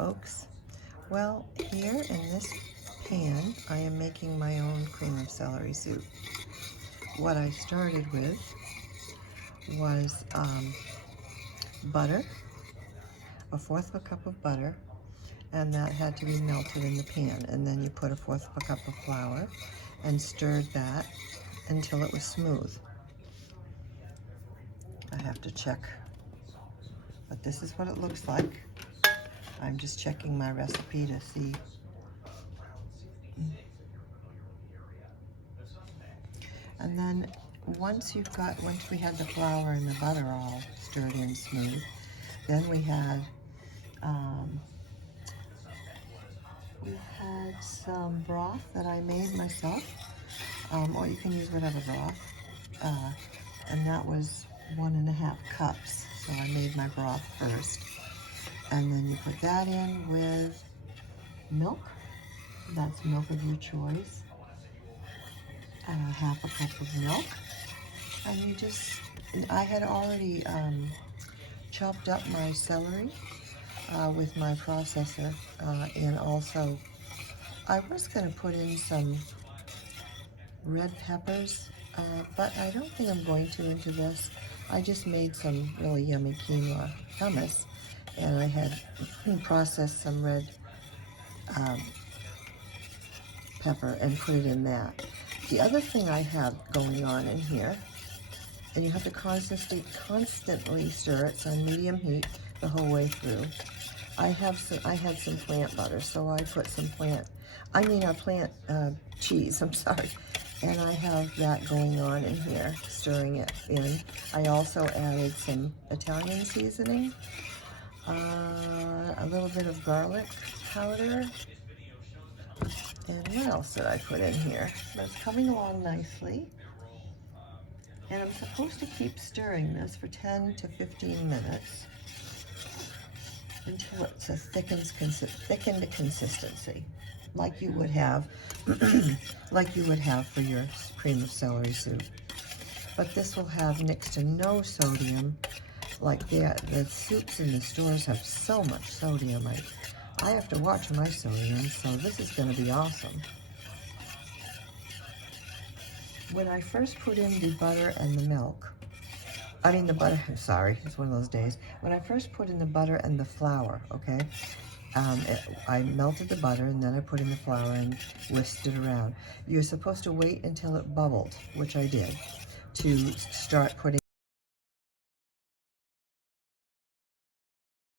folks. Well, here in this pan, I am making my own cream of celery soup. What I started with was butter, a fourth of a cup of butter, and that had to be melted in the pan. And then you put a fourth of a cup of flour and stirred that until it was smooth. I have to check, but this is what it looks like. I'm just checking my recipe to see. And then once we had the flour and the butter all stirred in smooth, then we had some broth that I made myself, or you can use whatever broth, and that was 1.5 cups. So I made my broth first, and then you put that in with milk. That's milk of your choice. Half a cup of milk, and I had already chopped up my celery with my processor, and also I was going to put in some red peppers, but I don't think I'm going to into this. I just made some really yummy quinoa hummus, and I had processed some red pepper and put it in that. The other thing I have going on in here, and you have to constantly stir it, so medium heat the whole way through. I had some plant butter, so I put some plant cheese, I'm sorry. And I have that going on in here, stirring it in. I also added some Italian seasoning, a little bit of garlic powder, and what else did I put in here? But it's coming along nicely. And I'm supposed to keep stirring this for 10 to 15 minutes until it's a thickened consistency, like you would have, for your cream of celery soup. But this will have next to no sodium. Like the soups in the stores have so much sodium. I have to watch my sodium, so this is going to be awesome. When I first put in the butter and the milk, sorry, it's one of those days. When I first put in the butter and the flour, okay, I melted the butter and then I put in the flour and whisked it around. You're supposed to wait until it bubbled, which I did, to start putting